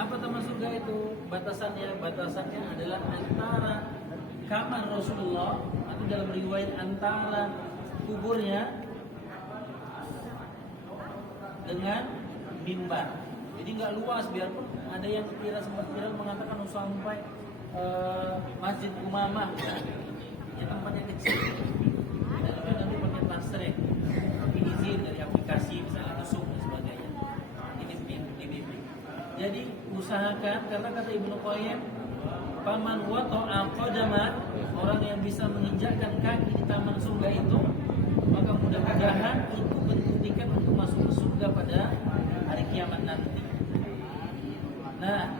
Apa taman surga itu? Batasannya adalah antara kamar Rasulullah atau dalam riwayat antara kuburnya dengan mimbar. Jadi nggak luas, biarpun ada yang sempat viral mengatakan sampai Masjid Umamah, ya tempatnya kecil. Dan itu nanti pakai tasreh, pakai izin dari aplikasi misalnya Nusuk dan sebagainya. Ini dibimbing. Jadi usahakan, karena kata Ibnu Qayyim, paman wata'a qadaman, orang yang bisa menginjakkan kaki di taman surga itu, maka mudah-mudahan itu bentuk tiket untuk masuk ke surga pada hari kiamat nanti. Nah,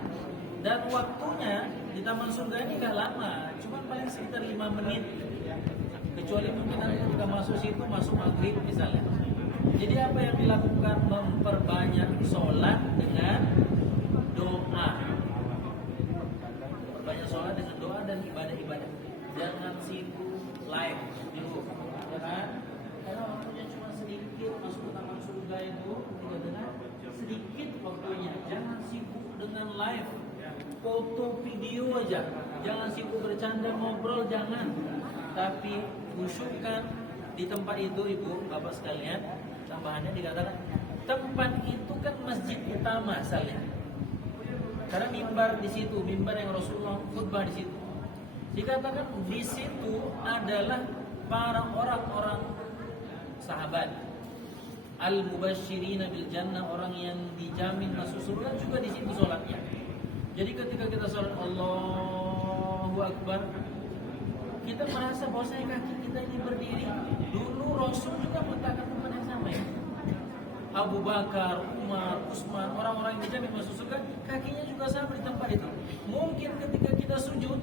dan waktunya di taman surga ini gak lama, cuma paling sekitar 5 menit. Kecuali mungkin nanti ketika masuk situ, masuk maghrib misalnya. Jadi apa yang dilakukan? Memperbanyak sholat dengan doa. Memperbanyak sholat dengan doa dan ibadah-ibadah. Jangan sibuk live dulu, ya kan? Karena waktunya cuma sedikit, masuk ke taman surga itu sedikit waktunya. Jangan sibuk dengan live, foto video aja. Jangan sibuk bercanda ngobrol, jangan. Tapi khusyukkan di tempat itu, ibu bapak sekalian. Tambahannya dikatakan tempat itu kan masjid utama asalnya. Karena mimbar di situ, mimbar yang Rasulullah khutbah di situ. Dikatakan di situ adalah para orang-orang sahabat al-mubashshirina bil jannah, orang yang dijamin masuk surga juga di situ sholatnya. Jadi ketika kita sholat Allahu Akbar, kita merasa bahwasanya kaki kita ini berdiri. Dulu Rasul juga meletakkan tempat yang sama ya. Abu Bakar, Umar, Utsman, orang-orang yang dijamin masuk surga, kakinya juga sama di tempat itu. Mungkin ketika kita sujud,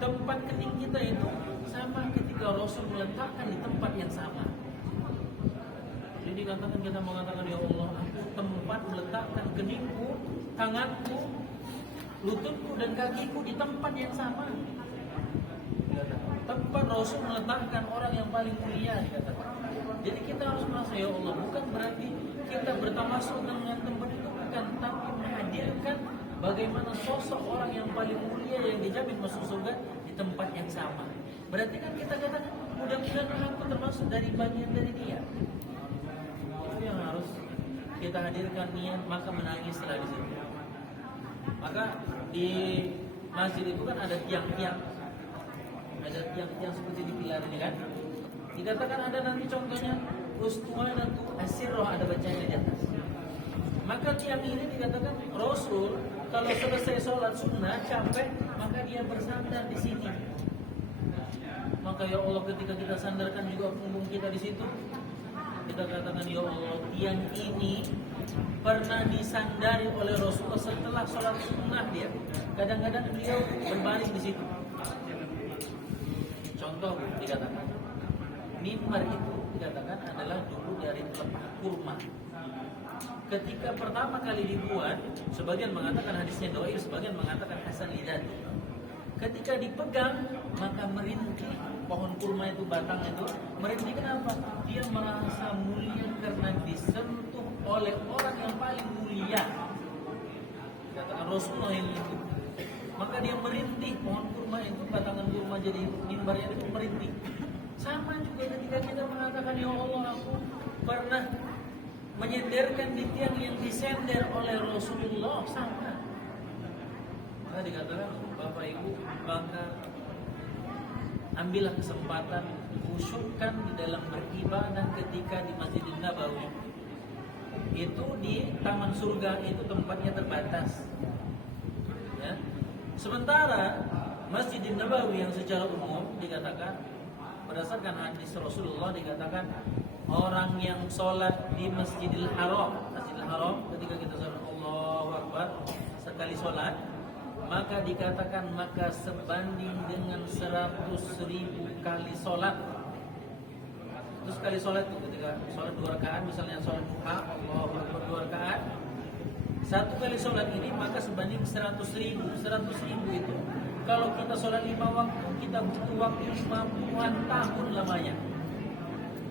tempat kening kita itu sama ketika Rasul meletakkan di tempat yang sama. Jadi dikatakan, kita mengatakan, ya Allah, aku tempat meletakkan keningku, tanganku, lututku dan kakiku di tempat yang sama. Tempat Rasul meletakkan orang yang paling mulia, dikatakan. Jadi kita harus merasa, ya Allah, bukan berarti kita bertamasuk dengan tempat itu, bukan, tapi menghadirkan bagaimana sosok orang yang paling mulia yang dijamin masuk surga di tempat yang sama. Berarti kan kita katakan, mudah-mudahan aku termasuk dari bagian dari dia. Itu yang harus kita hadirkan niat, maka menangislah di situ. Maka di masjid itu kan ada tiang-tiang, seperti di pilar ini kan. Dikatakan ada nanti contohnya ustuwanatu asirroh, ada bacanya di atas. Maka tiang ini dikatakan Rasul kalau selesai sholat sunnah capek, maka dia bersandar di sini. Maka ya Allah, ketika kita sandarkan juga punggung kita di situ, kita katakan, ya Allah, tiang ini pernah disandari oleh Rasulullah setelah sholat sunnah dia. Kadang-kadang beliau berbaring di situ. Contoh dikatakan, mimbar itu dikatakan adalah dulu dari pelepah kurma. Ketika pertama kali dibuat, sebagian mengatakan hadisnya dhaif, sebagian mengatakan hasan lidat. Ketika dipegang, maka merintih pohon kurma itu, batang itu merintih. Kenapa? Dia merasa mulia karena disentuh oleh orang yang paling mulia. Dikatakan Rasulullah yang itu. Maka dia merintih pohon kurma itu, batangan kurma jadi mimbarnya itu merintih. Sama juga ketika kita mengatakan, ya Allah, aku pernah menyenderkan di tiang yang disender oleh Rasulullah, sama. Maka dikatakan, Bapak Ibu, maka ambillah kesempatan, khusyukkan di dalam beribadah ketika di Masjidil Nabawi. Itu di taman surga, itu tempatnya terbatas. Ya. Sementara Masjidil Nabawi yang secara umum dikatakan, berdasarkan hadis Rasulullah dikatakan, orang yang sholat di Masjidil Haram, ketika kita sholat Allahu Akbar sekali sholat, maka dikatakan maka sebanding dengan 100.000 kali sholat. Terus kali sholat itu ketika sholat 2 rakaat, misalnya sholat duha, Allahu Akbar 2 rakaat, satu kali sholat ini maka sebanding 100.000. 100.000 itu kalau kita sholat 5 waktu, kita butuh waktu 50-an tahun lamanya.